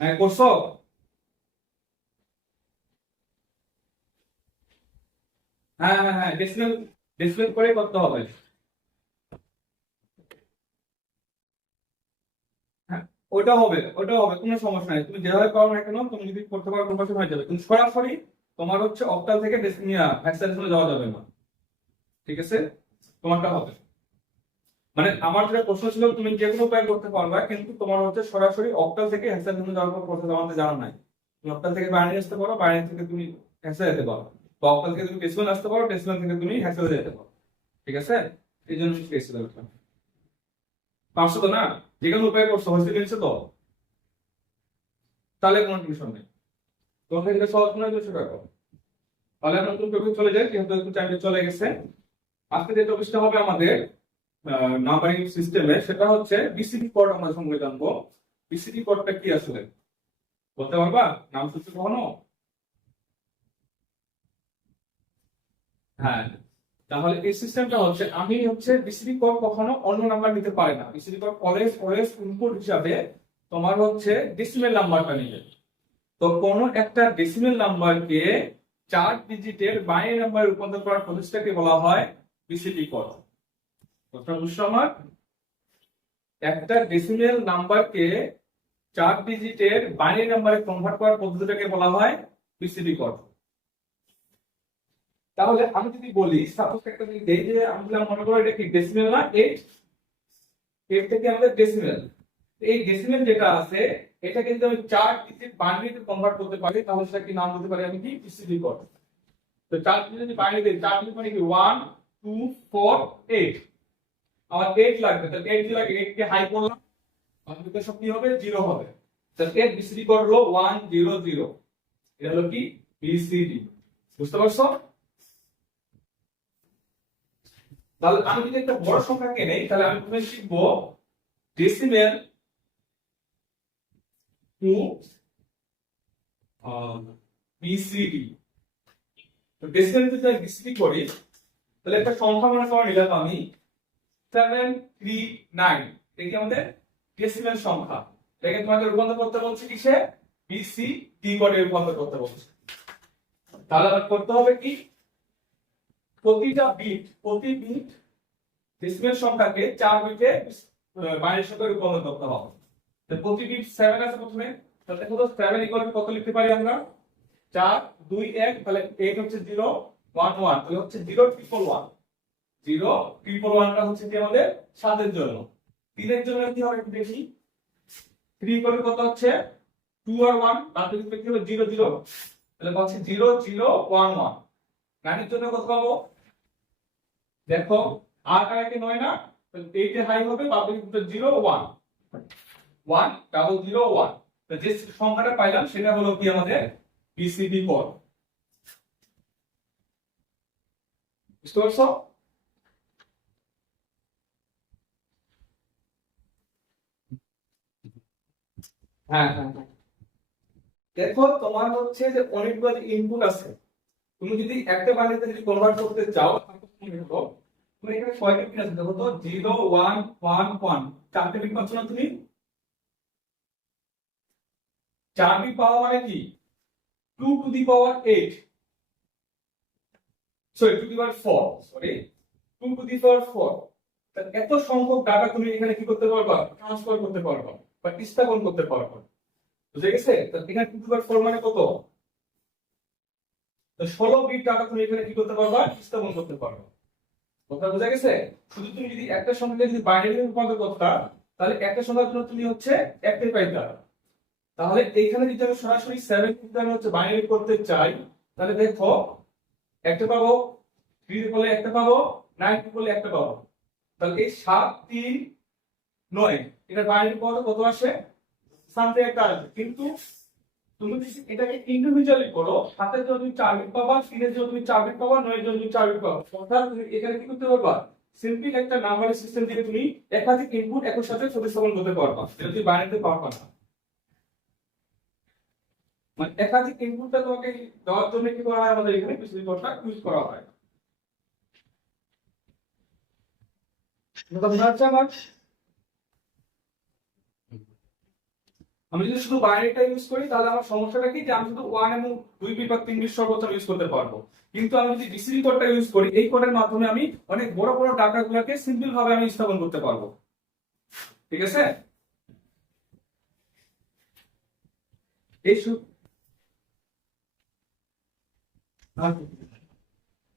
হ্যাঁ করছো। হ্যাঁ হ্যাঁ হ্যাঁ, ডেসিমেল ডেসিমেল করে করতে হবে। হ্যাঁ, ওটা হবে কোনো সমস্যা নাই, তুমি যেভাবে করো না কেন তুমি যদি করতে পারো কনভার্সন হয়ে যাবে, তুমি সরাসরি তোমার হচ্ছে অক্টাল থেকে হেক্সাডেসিমালে যাওয়া যাবে না। ঠিক আছে, তোমারটা হবে। মানে আমার যেটা প্রশ্ন ছিল তুমি যে কোনো উপায় করতে পারবা, কিন্তু তোমার হচ্ছে সরাসরি অক্টাল থেকে হেক্সাডেসিমালে যাওয়ার কোনো প্রসেস আমাদের জানা নাই। তুমি অক্টাল থেকে বাইনারি আসতে পারো, বাইনারি থেকে তুমি হেক্সা যেতে পারো, বা অক্টাল থেকে তুমি ডেসিমাল আসতে পারো, ডেসিমাল থেকে তুমি হেক্সাডে যেতে পারো। ঠিক আছে, এই জন্য শিখেছিলাম। পারছো তো না? যে কোনো উপায় করছো, হয়েছে মিলছে তো? তাহলে কোনো টিউশন নেই, তোমার থেকে সহজ মনে হয় 200 টাকা। তাহলে আমরা নতুন টপিক চলে যাই, যেহেতু একটু টাইম চলে গেছে। আজকে যে টপিকটা হবে আমাদের নাম্বারিং সিস্টেমে, সেটা হচ্ছে বিসিডি কোড। আমরা সঙ্গে জানবো বিসিডি কোডটা কি আসলে, বলতে পারবা? নাম শুনছো কখনো? হ্যাঁ, তাহলে এই সিস্টেমটা হচ্ছে, আমি হচ্ছে বিসিডি কোড কখনো অন্য নাম্বার নিতে পারে না। BCD code always always input হিসাবে তোমার হচ্ছে ডেসিমেল নাম্বারটা নিবে। তো কোনো একটা ডেসিমেল নাম্বারকে 4 ডিজিটের বাইনারি নাম্বারে রূপান্তর করার প্রসেসটাকে বলা হয় বিসিডি কোড। কথা বুঝছো আমার? একটা ডেসিমেল নাম্বারকে 4 ডিজিটের বাইনারি নাম্বারে কনভার্ট করার পদ্ধতিটাকে বলা হয় বিসিডি কোড। তাহলে আমি যদি বলি, সাপোজ একটা যদি দেই যে আমি মনে করো এটা কি ডেসিমেল না 8, 8 থেকে আমাদের ডেসিমেল। এই ডেসিমেল যেটা আছে এটা কিন্তু আমি 4 ডিজিট বাইনারিতে কনভার্ট করতে পারি, তাহলে সেটা কি নাম দিতে পারি আমি কি বিসিডি কোড। তো 4 ডিজিট যদি বাইনারি দেই, 4 ডিজিট মানে কি 1 2 4 8। আমার 8 লাগবে, তাহলে 8 দিয়ে লাগে, 8 কে হাই করলাম, আমাদের সব কি হবে 0 হবে। তাহলে এর বিসিডি কোড হলো 1 0 0। এটা হলো কি বিসিডি। বুঝতে পারছো? তাহলে আমি যদি একটা বড় সংখ্যাকে নেই, তাহলে আমি প্রথমে শিখবো ডেসিমেল টু বিসিডি। তো ডেসিমেল যদি আমি বিসিডি করি, তাহলে একটা সংখ্যা মনে করো নিলাম আমি 739। দেখি আমাদের ডেসিমেল সংখ্যা, এটাকে তোমাকে রূপান্তর করতে বলছে কিসে? বিসিডি কোডে রূপান্তর করতে বলছে। তাহলে আমার করতে হবে কি, প্রতি বিট ডেসিমেল সংখ্যাকে 4 বিটে বাইনারি সংখ্যায় রূপান্তর করতে হবে। তো প্রতি বিট 7 আছে প্রথমে, তাহলে দেখো তো 7 ইকুয়াল টু কত লিখতে পারি আমরা? 4 2 1, তাহলে 8 হচ্ছে 0 1 1, তাহলে হচ্ছে 0 ট্রিপল 1। 0 ট্রিপল 1টা হচ্ছে কি আমাদের 7 এর জন্য। 3 এর জন্য কি হবে একটু দেখি। 3 ইকুয়াল টু কত হচ্ছে 2 আর 1, তাহলে কি হবে 0 0, তাহলে হচ্ছে 0 0 1 1। 9 এর জন্য কত পাবো দেখো, 8 আর 1 9 না, তাহলে 8 এ হাই হবে, পাবলিক 0 1 1 ডাবল 0 1। তো যে সংখ্যাটা পাইলাম সেটা হলো কি আমাদের বিসিডি কোড। বুঝতে পারছো? হ্যাঁ হ্যাঁ হ্যাঁ। দেখো তোমার হচ্ছে যে অনেকগুলো ইনপুট আছে, তুমি যদি একটা বাইনারিতে যদি কনভার্ট করতে চাও, তুমি এখানে কয়টা বিট আছে দেখো তো, 0 1 1 1, 4টে বিট পাচ্ছ না তুমি? 4 বিট পাওয়া মানে কি 2 to the power 8, sorry 2 to the power 4, sorry 2 to the power 4। তাহলে এত সংখ্যক ডাটা তুমি এখানে কি করতে পারবা? ট্রান্সফার করতে পারবা বা স্থাপন করতে পারবা। বুঝে গেছে? তাহলে এখানে 2 টু দি পাওয়ার 4 মানে কত? তো 16 বিট ডাটা তুমি এখানে কি করতে পারবা? স্থাপন করতে পারবা। কথা বোঝা গেছে? শুধু তুমি যদি একটা সংখ্যাকে যদি বাইনারি রূপান্তর করতা, তাহলে একটা সংখ্যার জন্য তুমি হচ্ছে একটাই পাইতা। তাহলে এইখানে যদি আমি সরাসরি 7 কিন্তু আমি হচ্ছে বাইনারি করতে চাই, তাহলে দেখো একটা পাবো, 3 বলে একটা পাবো, 9 বলে একটা পাবো। তাহলে এই 7 3 9 এটা বাইনারি পাওয়া কত আসে? সামথিং একটা আসবে। কিন্তু তুমি যদি এটাকে ইন্ডিভিজুয়ালি করো, 7 এর জন্য তুমি 4 বিট পাবা, 3 এর জন্য তুমি 4 বিট পাবা, 9 এর জন্য তুমি 4 বিট পাবা। অর্থাৎ তুমি এখানে কি করতে পারবা? সিম্পলি একটা নাম্বারিং সিস্টেম দিয়ে তুমি একাধিক ইনপুট একই সাথে প্রতিস্থাপন করতে পারবা, যেটা তুমি বাইনারিতে পারবা না। মানে একাধিক ইনপুটটা তোমাকে দেওয়ার জন্য কি করা হয়, আমাদের এখানে বিসিডি কোডটা ইউজ করা হয়। এটা মনে হচ্ছে আমার? আমি যদি শুধু বাইনারিটা ইউজ করি তাহলে আমার সমস্যাটা কি যে আমি শুধু 1 এবং 2 বিট বা 3 বিট সর্বোচ্চ ইউজ করতে পারবো। কিন্তু আমি যদি বিসিডি কোডটা ইউজ করি, এই কোডের মাধ্যমে আমি অনেক বড় বড় ডাটাগুলোকে সিম্পল ভাবে আমি স্থাপন করতে পারবো। ঠিক আছে, এই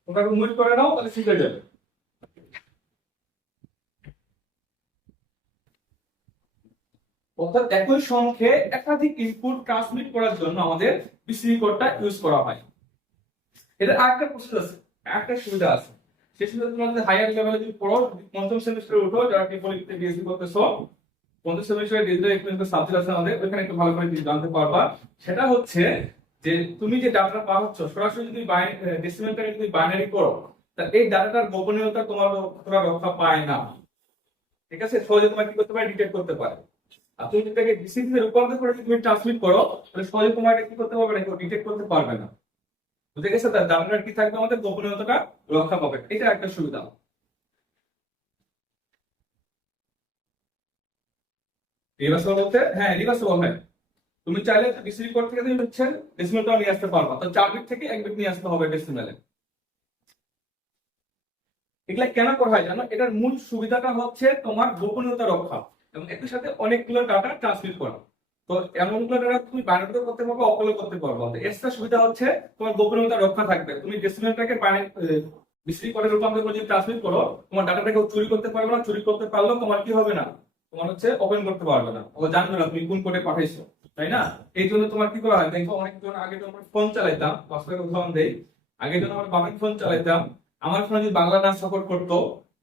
তোমরা মুভ করে নাও, তাহলে শিখে যাবে। অর্থাৎ একই সংখ্যে একাধিক ইনপুট ট্রান্সমিট করার জন্য আমাদের বিসিডি কোডটা ইউজ করা হয়। এটা আরেকটা প্রসেস আছে, একটা সুবিধা আছে। সেই সুবিধা তোমরা যদি হায়ার লেভেলে যদি পড়ো, পঞ্চম সেমিস্টারে উঠো, যারা টিপলিতে বিএসসি করতেছো, পঞ্চম সেমিস্টারে ডিজিটাল ইকুইপমেন্ট সাবজেক্ট আছে আমাদের, ওখানে একটু ভালো করে জানতে পারবা। সেটা হচ্ছে যে তুমি যে ডাটাটা পাচ্ছ সরাসরি যদি ডেসিমেলটাকে যদি বাইনারি করো, তা এই ডাটাটার গোপনীয়তা তোমরা রক্ষা পায় না। ঠিক আছে, সহজে তোমার কি করতে পারে, ডিটেক্ট করতে পারে। আর তুমি যদি এটাকে বিসিডি তে রূপান্তর করে তুমি ট্রান্সমিট করো, তাহলে সহজে তোমার এটা কি করতে পারবে না, ডিটেক্ট করতে পারবে না। বুঝে গেছে? তার ডাটাটার কি থাকবে, আমাদের গোপনীয়তাটা রক্ষা পাবে। এটা একটা সুবিধা। রিভার্সেবল বলতে, হ্যাঁ রিভার্সেবল হয়। তুমি চাইলে বিসিডি কোড থেকে তুমি হচ্ছে ডেসিমেলটা নিয়ে আসতে পারবা, তো 4 বিট থেকে 1 বিট নিয়ে আসতে হবে ডেসিমেলে। এগুলা কেন করা হয় জানো? এটার মূল সুবিধাটা হচ্ছে তোমার গোপনীয়তা রক্ষা এবং একই সাথে অনেকগুলো ডাটা ট্রান্সমিট করা। তো এমনগুলো ডাটা তুমি বাইনারিতে করতে পারবে, অকলে করতে পারবে। এক্সট্রা সুবিধা হচ্ছে তোমার গোপনীয়তা রক্ষা থাকবে। তুমি ডেসিমেলটাকে বিসিডি কোডে রূপান্তর করে যদি ট্রান্সমিট করো, তোমার ডাটাটাকে চুরি করতে পারবে না। চুরি করতে পারলেও তোমার কি হবে না, তোমার হচ্ছে ওপেন করতে পারবে না, ও জানবে না তুমি কোন কোডে পাঠাইছো, তাই না? এই জন্য তোমার কি করা হয় দেখো, অনেকজন আগে তো আমরা ফোন চালাইতাম, বাস্তবে উদাহরণ দেই। আগে যখন আমরা বাংলা ফোন চালাইতাম, আমার ফোনে যদি বাংলা না সাপোর্ট করতো,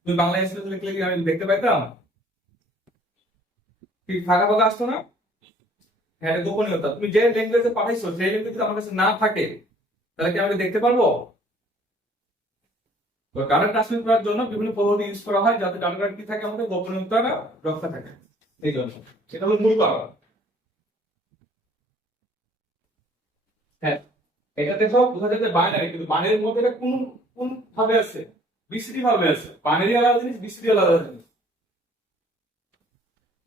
তুমি বাংলা এসএমএস লিখলে কি আমি দেখতে পাইতাম? কি ফাঁকা ফাঁকা আসতো না? হ্যাঁ, এটা গোপনীয়তা। তুমি যে ল্যাঙ্গুয়েজে পাঠাইছো সেই ল্যাঙ্গুয়েজ যদি আমার কাছে না থাকে, তাহলে কি আমি দেখতে পারবো? তো ডাটা ট্রান্সমিট করার জন্য বিভিন্ন পদ্ধতি ইউজ করা হয়, যাতে ডাটাটা কি থাকে, আমাদের গোপনীয়তাটা রক্ষা থাকে। এই জন্য সেটা হলো মূল কারণ। হ্যাঁ, এটা দেখো বোঝা যায় যে বাইনারি, কিন্তু বাইনারির মধ্যে এটা কোন কোন ভাবে আছে, বিসিডি ভাবে আছে। বাইনারি আলাদা জিনিস, বিসিডি আলাদা জিনিস।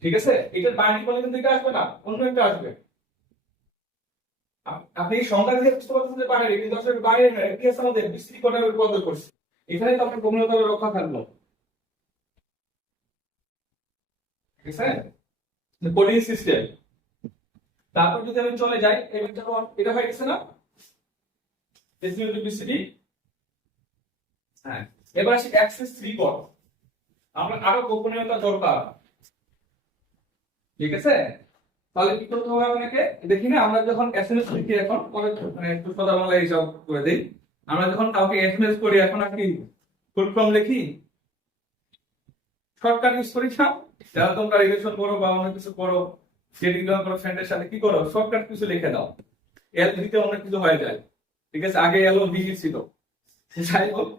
ঠিক আছে, এটার বাইনারি বলে কিন্তু এটা আসবে না, অন্য একটা আসবে। আপনি এই সংখ্যা দেখে বুঝতে পারছেন যে বাইনারি, কিন্তু আসলে বাইনারি না, এটা কি আছে, আমাদের বিসিডি কোডে রূপান্তর করছে। এখানে তো আপনার গোপনীয়তা রক্ষা থাকলো। ঠিক আছে, কোডিং সিস্টেম। তারপর যদি আমি চলে যাই, এটা হয়ে গেছে না ডেসিমেল টু বিসিডি। হ্যাঁ, এবার আসি অ্যাক্সেস 3 কোড। আমরা আরো গোপনীয়তা দরকার। ঠিক আছে, তাহলে কি করতে হবে আপনাকে? দেখি না, আমরা যখন এসএমএস লিখি, এখন মানে একটু সাদা বাংলা হিসাব করে দেই, আমরা যখন কাউকে এসএমএস করি, এখন আর কি ফুল ফর্ম লিখি, শর্টকাট ইউজ করি না? যারা তোমরা রিলেশন করো বা অন্য কিছু করো, চেটিং করো ফ্রেন্ডের সাথে, কি করো, শর্টকাট কিছু লিখে দাও। এল দিতে অনেক কিছু হয়ে যায়। ঠিক আছে, আগে এল ও বি ছিল। যাই হোক,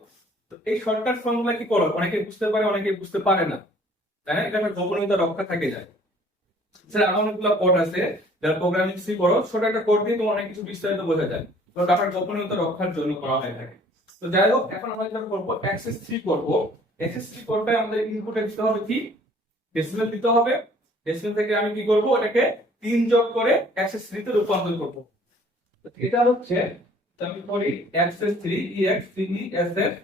তো এই শর্টকাট ফর্মুলা কি করো, অনেকে বুঝতে পারে, অনেকে বুঝতে পারে না, তাই না? এটা একটা গোপনীয়তা রক্ষা থাকে যায়। স্যার আরো অনেকগুলো কোড আছে, যারা প্রোগ্রামিং সি করো, ছোট একটা কোড দিয়ে তোমার অনেক কিছু বিস্তারিত বোঝা যায়। তো ডাটার গোপনীয়তা রক্ষার জন্য করা হয়ে থাকে। তো যাই হোক, এখন আমরা যেটা করবো, অ্যাক্সেস 3 করবো। অ্যাক্সেস 3 কোডটা আমাদের ইনপুটে দিতে হবে কি, ডেসিমেল দিতে হবে। ডেসিমেল থেকে আমি কি করবো, এটাকে 3 যোগ করে অ্যাক্সেস 3 তে রূপান্তর করবো। তো এটা হচ্ছে, আমি করি অ্যাক্সেস 3 ex 3 sf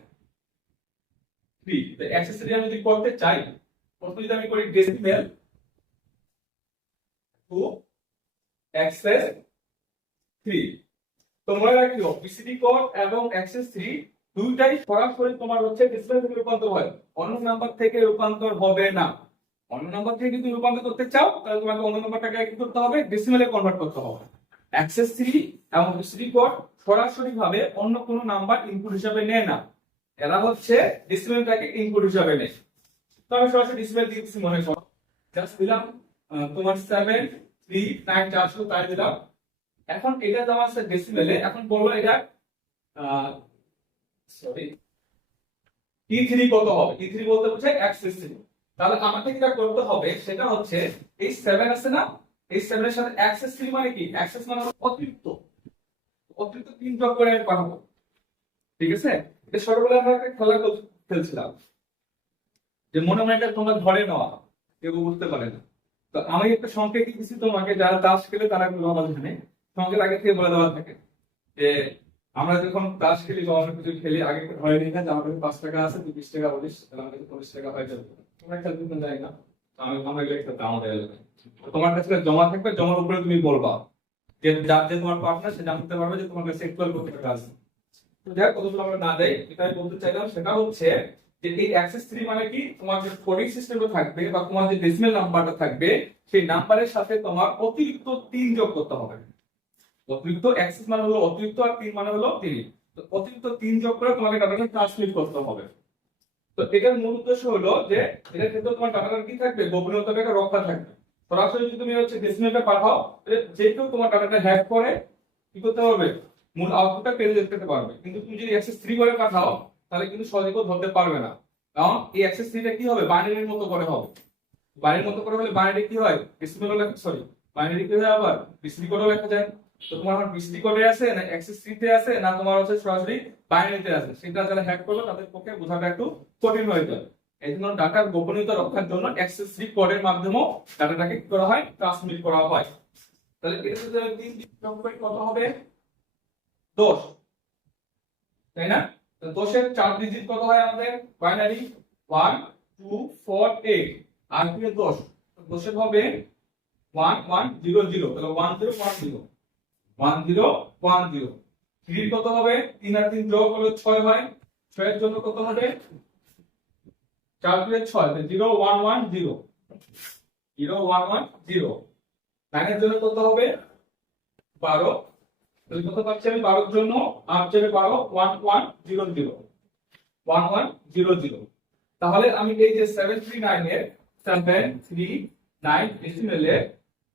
3। তো অ্যাক্সেস 3 আমি যদি করতে চাই, প্রথমে যদি আমি করি ডেসিমেল টু অ্যাক্সেস 3, তো মনে রাখিও বিসিডি কোড এবং অ্যাক্সেস 3 দুইটাই সরাসরি তোমার হচ্ছে ডেসিমেল থেকে রূপান্তর হয়, অন্য নাম্বার থেকে রূপান্তর হবে না। অন্য নাম্বার থেকে যদি রূপান্তর করতে চাও, তাহলে তোমাকে অন্য নাম্বারটাকে কি করতে হবে, ডেসিমেলে কনভার্ট করতে হবে। অ্যাক্সেস 3 এবং বিসিডি কোড সরাসরি ভাবে অন্য কোনো নাম্বার ইনপুট হিসেবে নেয় না, এরা হচ্ছে ডেসিমেলটাকে ইনপুট হিসেবে নেয়। তো আমি সরাসরি ডেসিমেল দিয়ে দিচ্ছি, মনে করো জাস্ট দিলাম তোমার 739 তাই দিলাম। এখন এটা দেওয়া আছে ডেসিমেলে, এখন বললো এটা সরি E3 কত হবে। E3 বলতে বোঝায় অ্যাক্সেস 3। তাহলে আমাকে যেটা করতে হবে সেটা হচ্ছে, এই 7 আছে না, এই 7 এর সাথে অ্যাক্সেস 3 মানে কি, অ্যাক্সেস মানে অতিরিক্ত, অতিরিক্ত 3 যোগ করে আমি পাঠাবো। ঠিক আছে, এটা ছোটবেলায় আমরা একটা খেলা খেলছিলাম, যে মনে মনে এটা তোমরা ধরে নেওয়া, কেউ বুঝতে পারে না। তো আমি একটা সংকেত দিচ্ছি তোমাকে, যারা তাস খেলে তারা একটু ভালো জানে, সংকেত আগে থেকে বলে দেওয়া থাকে যে আমরা যখন তাস খেলি বা অন্য কিছু খেলি আগে ধরে নিই না যে আমার কাছে 5 টাকা আছে, তুই 20 টাকা বলিস, তাহলে আমার কাছে 50 টাকা হয়ে যাবে। তোমরা খেলতে কোন যায় না, তো আমরা এগুলো একটা আমাদের এলাকায় তো তোমার কাছে জমা থাকবে, জমার উপরে তুমি বলবা যে যার যে তোমার পার্টনার সে জানতে পারবে যে তোমার কাছে একটু কত টাকা আছে। তো যাই কতগুলো আমরা না দেয়, এটা আমি বলতে চাইলাম সেটা হচ্ছে যে এই অ্যাক্সেস 3 মানে কি, তোমার যে কোডিং সিস্টেমটা থাকবে বা তোমার যে ডেসিমেল নাম্বারটা থাকবে সেই নাম্বারের সাথে তোমার অতিরিক্ত 3 যোগ করতে হবে। অতিরিক্ত অ্যাক্সেস মানে হলো অতিরিক্ত, আর 3 মানে হলো 3। তো অতিরিক্ত 3 যোগ করে তোমাকে ডাটাটা ট্রান্সমিট করতে হবে। তো এটার মূল উদ্দেশ্য হলো যে এটার ক্ষেত্রে তোমার ডাটাটা কি থাকবে, গোপনীয়তাটা রক্ষা থাকবে। সরাসরি যদি তুমি হচ্ছে ডেসিমেলটা পাঠাও, যে কেউ তোমার ডাটাটা হ্যাক করে কি করতে পারবে, মূল আউটপুটটা পেয়ে যেতে পারবে। কিন্তু তুমি যদি অ্যাক্সেস 3 করে পাঠাও তাহলে কিন্তু সহজে কেউ ধরতে পারবে না, কারণ এই অ্যাক্সেস 3টা কি হবে, বাইনারির মতো করে হবে। বাইনারির মতো করে হলে বাইনারি কি হয়, ডেসিমেলও লেখা, সরি বাইনারি কি হয় আবার বিসিডি কোডও লেখা যায়। তো তোমার এখন বিসিডি কোডে আছে না অ্যাক্সেস 3 তে আছে না তোমার হচ্ছে সরাসরি বাইনারিতে আছে, সেটা যারা হ্যাক করলো তাদের পক্ষে বোঝাটা একটু কঠিন হয়ে যায়। এই জন্য ডাটার গোপনীয়তা রক্ষার জন্য অ্যাক্সেস 3 কোডের মাধ্যমেও ডাটাটাকে কি করা হয়, ট্রান্সমিট করা হয়। তাহলে এটা যদি 3 যোগ করি কত হবে, 10, তাই না? তো 10 এর 4 ডিজিট কত হয় আমাদের, বাইনারি 1 2 4 8, আর কি 10, 10 এর হবে 1 1 0 0, তাহলে 1 0 1 0 1 0 1 0। 3 কত হবে, 3 আর 3 যোগ হলো 6 হয়, 6 এর জন্য কত হবে, 4 2 6, 0 1 1 0 0 1 1 0। 9 এর জন্য কত হবে, 12, তাহলে কত পাচ্ছি আমি 12 এর জন্য 8 4 12 1 1 0 0 1 1 0 0। তাহলে আমি এই যে 739 এর 739 ডেসিমেলে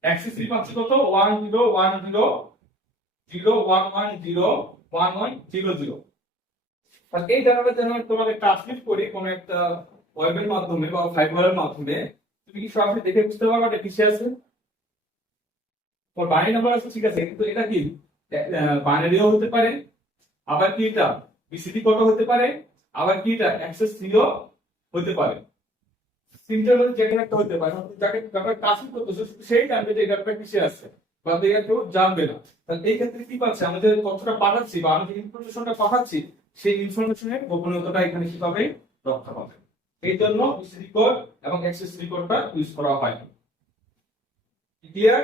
অ্যাক্সেস 3 পাচ্ছি কত, 1 0 1 0 0 1 1 0 1 1 0 0। আর এই ডাটাটা যেন তোমাকে ট্রান্সমিট করি কোন একটা ওয়েবের মাধ্যমে বা ফাইবারের মাধ্যমে, তুমি কি সরাসরি দেখে বুঝতে পারবে এটা কিসে আছে, ওর বাইনারি নাম্বার আছে ঠিক আছে, কিন্তু এটা কি বাইনারিও হতে পারে, আবার কি এটা বিসিডি কোডও হতে পারে, আবার কি এটা অ্যাক্সেস 3ও হতে পারে। তিনটার মধ্যে যেকোনো একটা হতে পারে, যাকে ডাটা ট্রান্সমিট করতেছে সেই জানবে যে ডাটাটা কিসে আছে, বা এটা কেউ জানবে না। তাহলে এই ক্ষেত্রে কি পাচ্ছে, আমি যে তথ্যটা পাঠাচ্ছি বা আমি যে ইনফরমেশনটা পাঠাচ্ছি সেই ইনফরমেশনের গোপনীয়তাটা এখানে কি পাবে, রক্ষা পাবে। এই জন্য বিসিডি কোড এবং অ্যাক্সেস 3 কোডটা ইউজ করা হয়। ক্লিয়ার?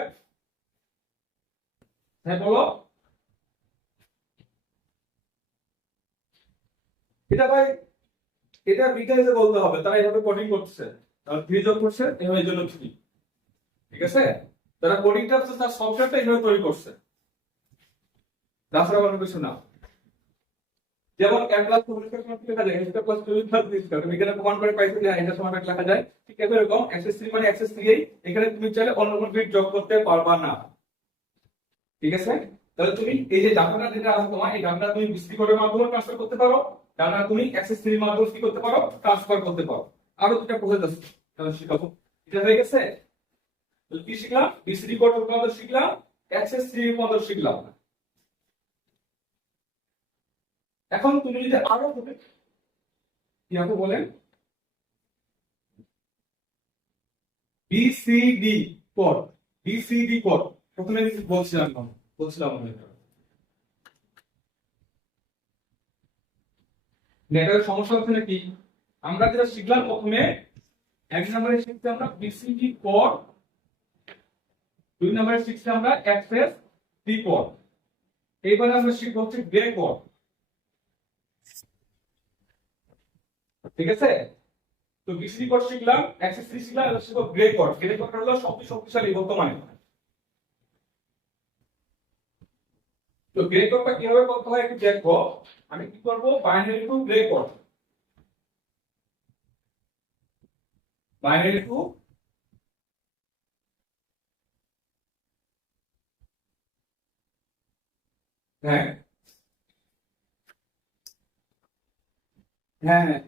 হ্যাঁ বলো। এটা ভাই, এটা বিজ্ঞানীতে বলতে হবে, তারা এইভাবে কোডিং করছে, তারা 3 যোগ করছে এই জন্য 3, ঠিক আছে? তারা কোডিংটা হচ্ছে তার সফটওয়্যারটা এইভাবে তৈরি করছে, তাছাড়া কোনো কিছু না। যেমন এক লাখ লেখা যায়, এটা প্লাস 2 প্লাস দিস করে বিজ্ঞানে প্রমাণ করে পাইছে যে এটা সমান এক লেখা যায়। ঠিক আছে, এরকম অ্যাক্সেস 3 মানে অ্যাক্সেস 3 এখানে তুমি চাইলে অন্য কোনো বিট যোগ করতে পারবা না, ঠিক আছে? তাহলে তুমি এই যে ডাটাটা যেটা আছে তোমার, এই ডাটাটা তুমি বিসিডি কোডের মাধ্যমে ট্রান্সফার করতে পারো, ডাটা তুমি অ্যাক্সেস 3 এর মাধ্যমে কি করতে পারো, ট্রান্সফার করতে পারো। আরো দুটো প্রসেস আছে, তাহলে শিখাবো। এটা হয়ে গেছে, তাহলে কি শিখলাম, বিসিডি কোড রূপান্তর শিখলাম, অ্যাক্সেস 3 রূপান্তর শিখলাম। এখন তুমি যদি আরো কি আপনি বলেন, বিসিডি কোড, বিসিডি কোড প্রথমে বলছিলাম নেটওয়ার্ক সমস্যা হচ্ছে নাকি। আমরা যেটা শিখলাম প্রথমে, এক নম্বরে শিখছি আমরা বিসিডি কোড, 2 নম্বরে শিখছি আমরা অ্যাক্সেস 3 কোড, এইবারে আমরা শিখবো হচ্ছে গ্রে কোড, ঠিক আছে? তো বিসিডি কোড শিখলাম, অ্যাক্সেস 3 শিখলাম, এবার শিখবো গ্রে কোড। গ্রে কোড হলো সবচেয়ে শক্তিশালী বর্তমানে। তো গ্রে কোডটা কিভাবে করতে হয় একটু দেখো। আমি কি করব, binary two grey code, binary two হ্যাঁ হ্যাঁ হ্যাঁ,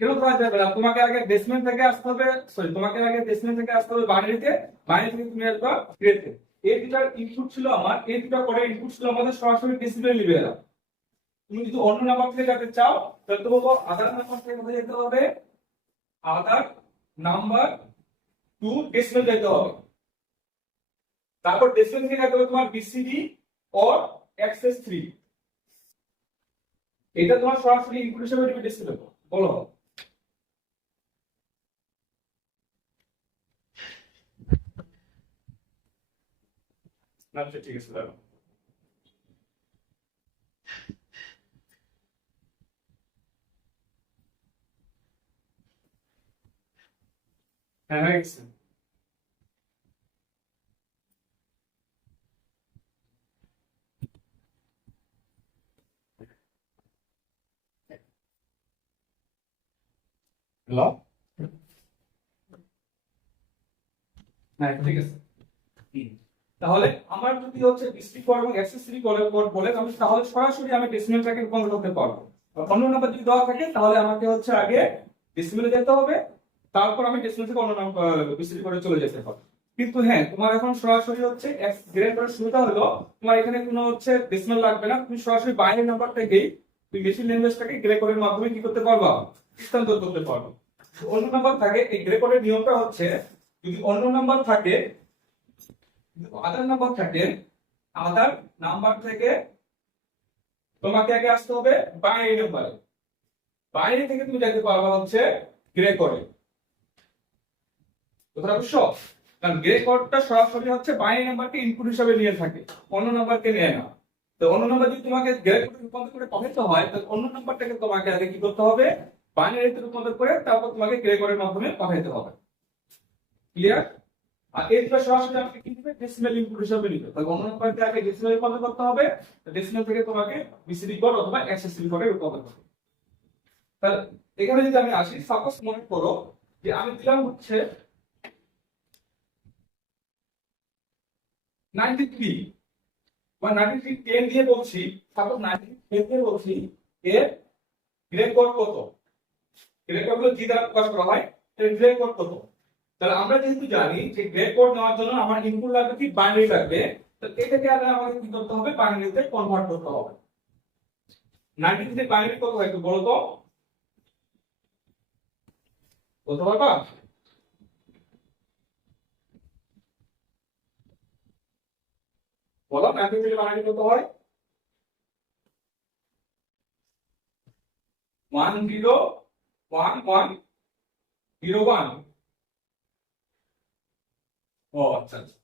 কেন করা যাবে না, তোমাকে আগে বেসমেন্ট থেকে আসতে হবে, সরি তোমাকে আগে বেসমেন্ট থেকে আসতে হবে বাইনারিতে, বাইনারি থেকে তুমি আসবা গ্রেতে। এই দুটার ইনপুট ছিল আমার, এই দুটা কোডের ইনপুট ছিল আমাদের সরাসরি ডেসিমেল নিবে এরা। তুমি যদি অন্য নাম্বার থেকে যেতে চাও তাহলে তোমাকে আধার নাম্বার থেকে কোথায় যেতে হবে, আধার নাম্বার টু ডেসিমেল যেতে হবে, তারপর ডেসিমেল থেকে যেতে হবে তোমার বিসিডি অর এক্সএস 3। এটা তোমার সরাসরি ইনপুট হিসেবে দিবে ডেসিমেল। বলো আচ্ছা ঠিক আছে দাঁড়াও। হ্যাঁ হয়ে গেছে। হ্যালো, হ্যাঁ ঠিক আছে। তাহলে আমার যদি হচ্ছে ডিস্ট্রিক্ট কোড এবং অ্যাক্সেসরি কোড বলে তাহলে সরাসরি আমি ডেসিমেলটাকে রূপান্তর করতে পারবো। অন্য নাম্বার যদি দেওয়া থাকে তাহলে আমাকে হচ্ছে আগে ডেসিমেলে যেতে হবে, তারপর আমি ডেসিমেল থেকে অন্য নাম্বার ডিস্ট্রিক্ট কোডে চলে যেতে হবে। কিন্তু হ্যাঁ, তোমার এখন সরাসরি হচ্ছে গ্রেড করার সুবিধা হলো তোমার এখানে কোনো হচ্ছে ডেসিমেল লাগবে না, তুমি সরাসরি বাইরের নাম্বার থেকেই তুমি মেশিন ল্যাঙ্গুয়েজটাকে গ্রে কোডের মাধ্যমে কি করতে পারবা, স্থানান্তর করতে পারবা। অন্য নাম্বার থাকে, এই গ্রে কোডের নিয়মটা হচ্ছে যদি অন্য নাম্বার থাকে, আধার নাম্বার থাকে, আধার নাম্বার থেকে তোমাকে আগে আসতে হবে বাইনারি নাম্বারে, বাইরে থেকে তুমি যেতে পারবা হচ্ছে গ্রে কোডে। কথাটা বুঝছো? কারণ গ্রে কোডটা সরাসরি হচ্ছে বাইনারি নাম্বারকে ইনপুট হিসেবে নিয়ে থাকে, অন্য নাম্বারকে নেয় না। তো অন্য নাম্বার যদি তোমাকে গ্রে কোডে রূপান্তর করে পাঠাতে হয় তাহলে অন্য নাম্বারটাকে তোমাকে আগে কি করতে হবে, বাইনারিতে রূপান্তর করে তারপর তোমাকে গ্রে কোডের মাধ্যমে পাঠাতে হবে। ক্লিয়ার? আর এরপর সরাসরি আমাকে কি দিবে, ডেসিমেল ইনপুট হিসেবে নিবে। তাহলে অন্য নাম্বারকে আগে ডেসিমেল রূপান্তর করতে হবে, ডেসিমেল থেকে তোমাকে বিসিডি কোড অথবা এক্সএসসি কোডে রূপান্তর করতে হবে। তাহলে এখানে যদি আমি আসি, সাপোজ মনে করো যে আমি দিলাম হচ্ছে 93 বা 93 10 দিয়ে বলছি, সাপোজ 93 10 দিয়ে বলছি এর গ্রে কোড কত, গ্রে কোড গুলো জি দ্বারা প্রকাশ করা হয়, এর গ্রে কোড কত। তাহলে আমরা যেহেতু জানি যে গ্রে কোড নেওয়ার জন্য আমার ইনপুট লাগবে কি, বাইনারি লাগবে, তো এটাকে আগে আমাকে কি করতে হবে, বাইনারিতে কনভার্ট করতে হবে। 93 এর বাইনারি কত হয় একটু বলো তো, বলতে পারবা? বলো 93 এর বাইনারি কত হয়? 101101। ও আচ্ছা আচ্ছা,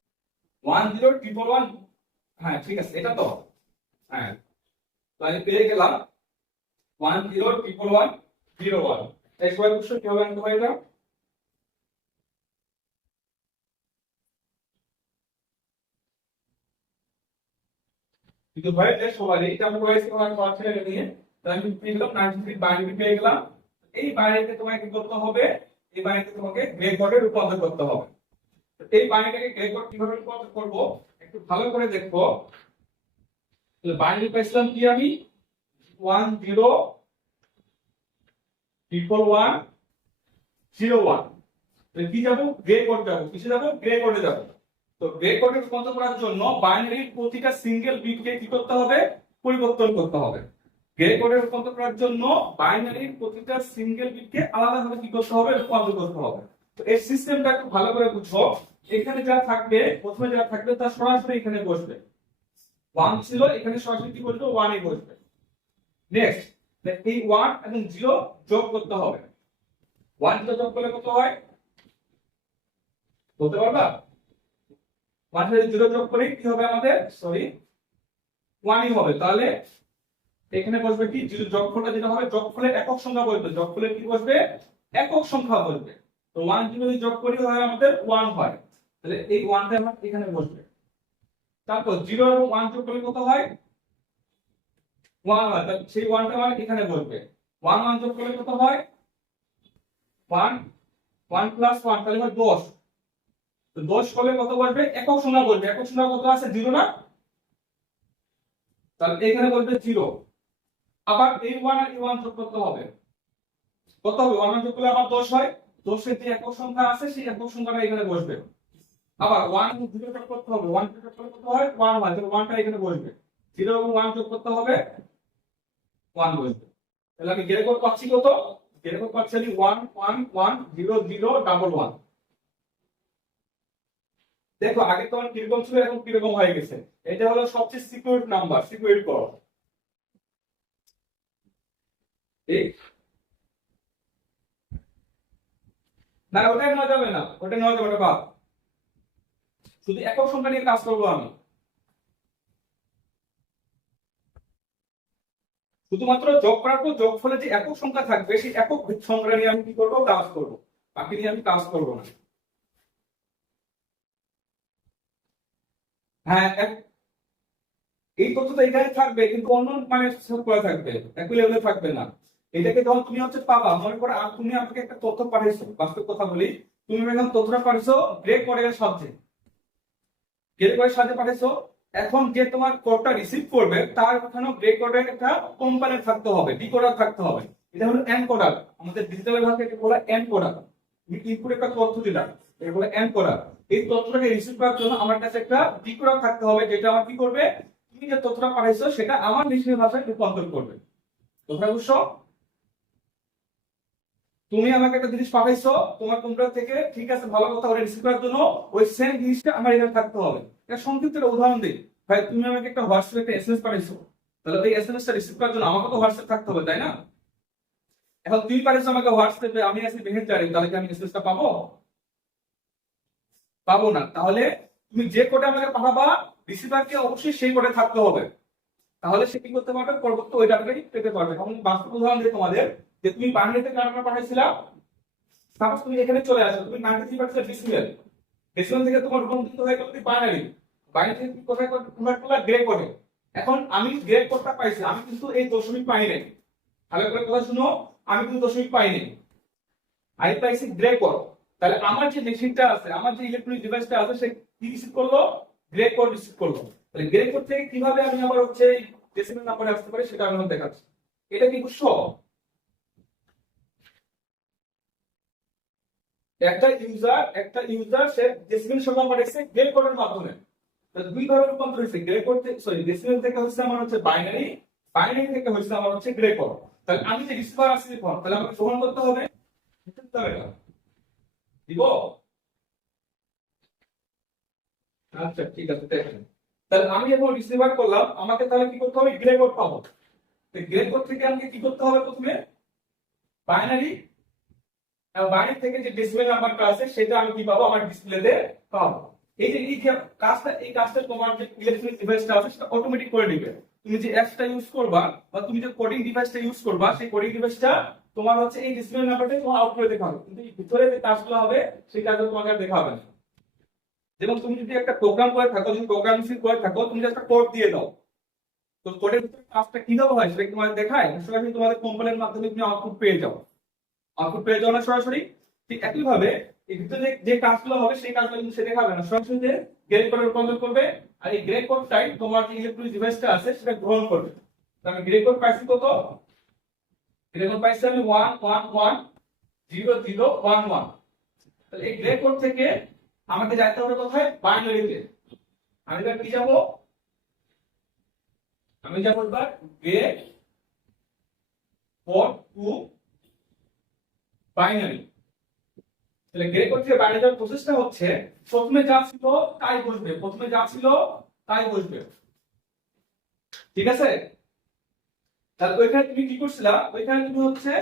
101111। হ্যাঁ ঠিক আছে, এটা তো হ্যাঁ, তাহলে পেয়ে গেলাম 101101। এই সবাই বুঝছো কিভাবে আনতে হয় এটা? কিন্তু ভাই এটা সবাই এটা আমি করেছি আমার পাঁচ ছেলে নিয়ে, তাহলে আমি পেয়ে গেলাম 93 বাইনারি পেয়ে গেলাম। এই বাইনারিতে তোমাকে কি করতে হবে, এই বাইনারিতে তোমাকে গ্রে কোডে রূপান্তর করতে হবে। তো এই বাইনারিটাকে গ্রে কোড কিভাবে রূপান্তর করব একটু ভালো করে দেখো। তাহলে বাইনারি পাইছিলাম কি আমি, 101101। তাহলে কি যাব, গ্রে কোড যাব, কিসে যাব, গ্রে কোডে যাব। তো গ্রে কোডে রূপান্তর করার জন্য বাইনারির প্রতিটা সিঙ্গেল বিটকে কি করতে হবে, পরিবর্তন করতে হবে। গ্রে কোডে রূপান্তর করার জন্য বাইনারির প্রতিটা সিঙ্গেল বিটকে আলাদাভাবে কি করতে হবে, রূপান্তর করতে হবে। তো এই সিস্টেমটা একটু ভালো করে বুঝো। এখানে যা থাকবে, প্রথমে যা থাকবে তা সরাসরি এখানে বসবে। 1 ছিল, এখানে সরাসরি কি বসবে, 1 এ বসবে। নেক্সট এই 1 এবং 0 যোগ করতে হবে। 1 0 যোগ করলে কত হয় বলতে পারবা? 1 এর 0 যোগ করে কি হবে আমাদের, সরি 1 ই হবে। তাহলে এখানে বসবে কি, 0 যোগফলটা যেটা হবে, যোগফলের একক সংখ্যা বসবে, যোগফলের কি বসবে, একক সংখ্যা বসবে। তো 1 0 যদি যোগ করি হয় আমাদের 1 হয়, তাহলে এই 1 টা আমার এখানে বসবে। তারপর 0 এবং 1 যোগ করলে কত হয়, 1 হয়, তাহলে সেই 1 টা আমার এখানে বসবে। 1 1 যোগ করলে কত হয়, 1 1 প্লাস 1 তাহলে হয় 10। তো 10 করলে কত বসবে, একক সংখ্যা বসবে, একক সংখ্যা কত আছে, 0 না, তাহলে এখানে বসবে 0। আবার এই 1 আর এই 1 যোগ করতে হবে, কত হবে, 1 যোগ করলে আবার 10 হয়, 10 এর যে একক সংখ্যা আছে সেই একক সংখ্যাটা এখানে বসবে। আবার 1 এবং 0 যোগ করতে হবে, 1 যোগ করলে কত হয়, 1 হয়, তাহলে 1 টা এখানে বসবে। 0 এবং 1 যোগ করতে হবে, 1 বসবে। তাহলে আমি গ্রে কোড পাচ্ছি কত, গ্রে কোড পাচ্ছি আমি 1 1 1 0 0 11। দেখো আগে তোমার কিরকম ছিল এখন কিরকম হয়ে গেছে। এটা হলো সবচেয়ে সিকিউর নাম্বার, সিকিউর করো ঠিক। না ওটাই নেওয়া যাবে না, ওটা নেওয়া যাবে না বাদ। শুধু একক সংখ্যা নিয়ে কাজ করবো আমি, শুধুমাত্র যোগ করার পর যোগ ফলে যে একক সংখ্যা থাকবে সেই একক সংখ্যা নিয়ে আমি কি করবো, কাজ করবো, বাকি নিয়ে আমি কাজ করবো না। হ্যাঁ এই তথ্য তো এখানে থাকবে কিন্তু অন্য মানে সেভ করা থাকবে, একই লেভেলে থাকবে না। এটাকে যখন তুমি হচ্ছে পাবা, মনে করো তুমি আমাকে একটা তথ্য পাঠাইছো, বাস্তব কথা বলি, তুমি এখন তথ্যটা পাঠাইছো গ্রে কোডের সাহায্যে, গ্রে কোডের সাহায্যে পাঠাইছো। এখন যে তোমার কোডটা রিসিভ করবে তার ওখানেও গ্রে কোডের একটা কম্পাইলার থাকতে হবে, ডিকোডার থাকতে হবে। এটা হলো এনকোডার, আমাদের ডিজিটাল ভাষায় বলা এনকোডার। তুমি ইনপুট একটা তথ্য দিলা, এটা হলো এনকোডার। এই তথ্যটাকে রিসিভ করার জন্য আমার কাছে একটা ডিকোডার থাকতে হবে, যেটা আমার কি করবে, তুমি যে তথ্যটা পাঠাইছো সেটা আমার মেশিনের ভাষায় রূপান্তর করবে। তোমরা বুঝছো? তুমি আমাকে একটা জিনিস পাঠাইছো তোমার কম্পিউটার থেকে, ঠিক আছে ভালো কথা, ওটা রিসিভ করার জন্য ওই সেম জিনিসটা আমার এখানে থাকতে হবে। এটা সংক্ষিপ্ত একটা উদাহরণ দিই। ভাই তুমি আমাকে একটা হোয়াটসঅ্যাপে একটা এসএমএস পাঠাইছো, তাহলে ওই এসএমএস টা রিসিভ করার জন্য আমাকে তো হোয়াটসঅ্যাপ থাকতে হবে, তাই না? এখন তুমি পাঠাইছো আমাকে হোয়াটসঅ্যাপে, আমি আছি বেহেনচারি, তাহলে কি আমি এসএমএস টা পাবো? পাবো না। তাহলে তুমি যে কোডে আমাকে পাঠাবা রিসিভারকে অবশ্যই সেই কোডে থাকতে হবে, তাহলে সে কি করতে পারবে, পরবর্তী ওই ডাটাটাই পেতে পারবে। এখন বাস্তব উদাহরণ দিই তোমাদের, যে তুমি বাইনারিতে ডাটা পাঠাইছিলা, সাপোজ তুমি এখানে চলে আসো, তুমি 93% ডেসিমেল, ডেসিমেল থেকে তোমার রূপান্তরিত হয়ে গেল বাইনারি, বাইনারি থেকে তুমি কোথায় কনভার্ট করলা, গ্রে কোডে। এখন আমি গ্রে কোডটা পাইছি, আমি কিন্তু এই দশমিক পাই নাই, ভালো করে কথা শুনো, আমি কিন্তু দশমিক পাই নাই, আমি পাইছি গ্রে কোড। তাহলে আমার যে মেশিনটা আছে, আমার যে ইলেকট্রনিক ডিভাইসটা আছে, সে কি রিসিভ করলো, গ্রে কোড রিসিভ করলো। তাহলে গ্রে কোড থেকে কিভাবে আমি আবার হচ্ছে ডেসিমেল নাম্বারে আসতে পারি সেটা আমি এখন দেখাচ্ছি। এটা কি বুঝছো? একটা ইউজার সে ডেসিমেল সংখ্যা পাঠাইছে গ্রে কোডের মাধ্যমে। তাহলে দুই ভাবে রূপান্তর হয়েছে, গ্রে কোড থেকে সরি ডেসিমেল থেকে হচ্ছে আমার হচ্ছে বাইনারি, বাইনারি থেকে হচ্ছে আমার হচ্ছে গ্রে কোড। তাহলে আমি যে রিসিভার আসছি এখন, তাহলে আমাকে সমান করতে হবে, দিতে হবে না, দিব। আচ্ছা ঠিক আছে দেখেন, তাহলে আমি এখন রিসিভার করলাম, আমাকে তাহলে কি করতে হবে, গ্রে কোড পাবো। গ্রে কোড থেকে আমাকে কি করতে হবে, প্রথমে বাইনারি, বাইরে থেকে যে ডিসপ্লে নাম্বারটা আছে সেটা আমি কি পাবো, আমার ডিসপ্লেতে পাবো। এই যে কাজটা, এই কাজটা তোমার যে ইলেকট্রনিক ডিভাইসটা আছে সেটা অটোমেটিক করে নেবে। তুমি যে অ্যাপসটা ইউজ করবা বা তুমি যে কোডিং ডিভাইসটা ইউজ করবা, সেই কোডিং ডিভাইসটা তোমার হচ্ছে এই ডিসপ্লে নাম্বারটা তোমার আউটপুটে দেখাবে, কিন্তু এই ভিতরে যে কাজগুলো হবে সেই কাজগুলো তোমাকে আর দেখাবে না। যেমন তুমি যদি একটা প্রোগ্রাম করে থাকো, যদি প্রোগ্রামিং করে থাকো, তুমি যদি একটা কোড দিয়ে দাও, তো কোডের ভিতরে কাজটা কিভাবে হয় সেটা কি তোমাদের দেখায়, সরাসরি তোমাদের কম্পাইলারের মাধ্যমে তুমি আউটপুট পেয়ে যাও, আউটপুট পেয়ে যাও না সরাসরি। ঠিক একই ভাবে এই ভিতরে যে কাজগুলো হবে সেই কাজগুলো কিন্তু সে দেখাবে না, সরাসরি যে গ্রে কোডে রূপান্তর করবে। আর এই গ্রে কোডটাই তোমার যে ইলেকট্রনিক ডিভাইসটা আছে সেটা গ্রহণ করবে। তো আমি গ্রে কোড পাইছি কত, গ্রে কোড পাইছি আমি 1110011। তাহলে এই গ্রে কোড থেকে আমাকে যাইতে হবে কোথায়, বাইনারিতে। আমি এবার কি যাব, আমি যাব এবার গ্রে কোড টু বাইনারি। তাহলে গ্রে কোড থেকে বাইরে যাওয়ার প্রসেসটা হচ্ছে, প্রথমে যা ছিল তাই বসবে, প্রথমে যা ছিল তাই বসবে, ঠিক আছে? তাহলে ওইখানে তুমি কি করছিলা, ওইখানে তুমি হচ্ছে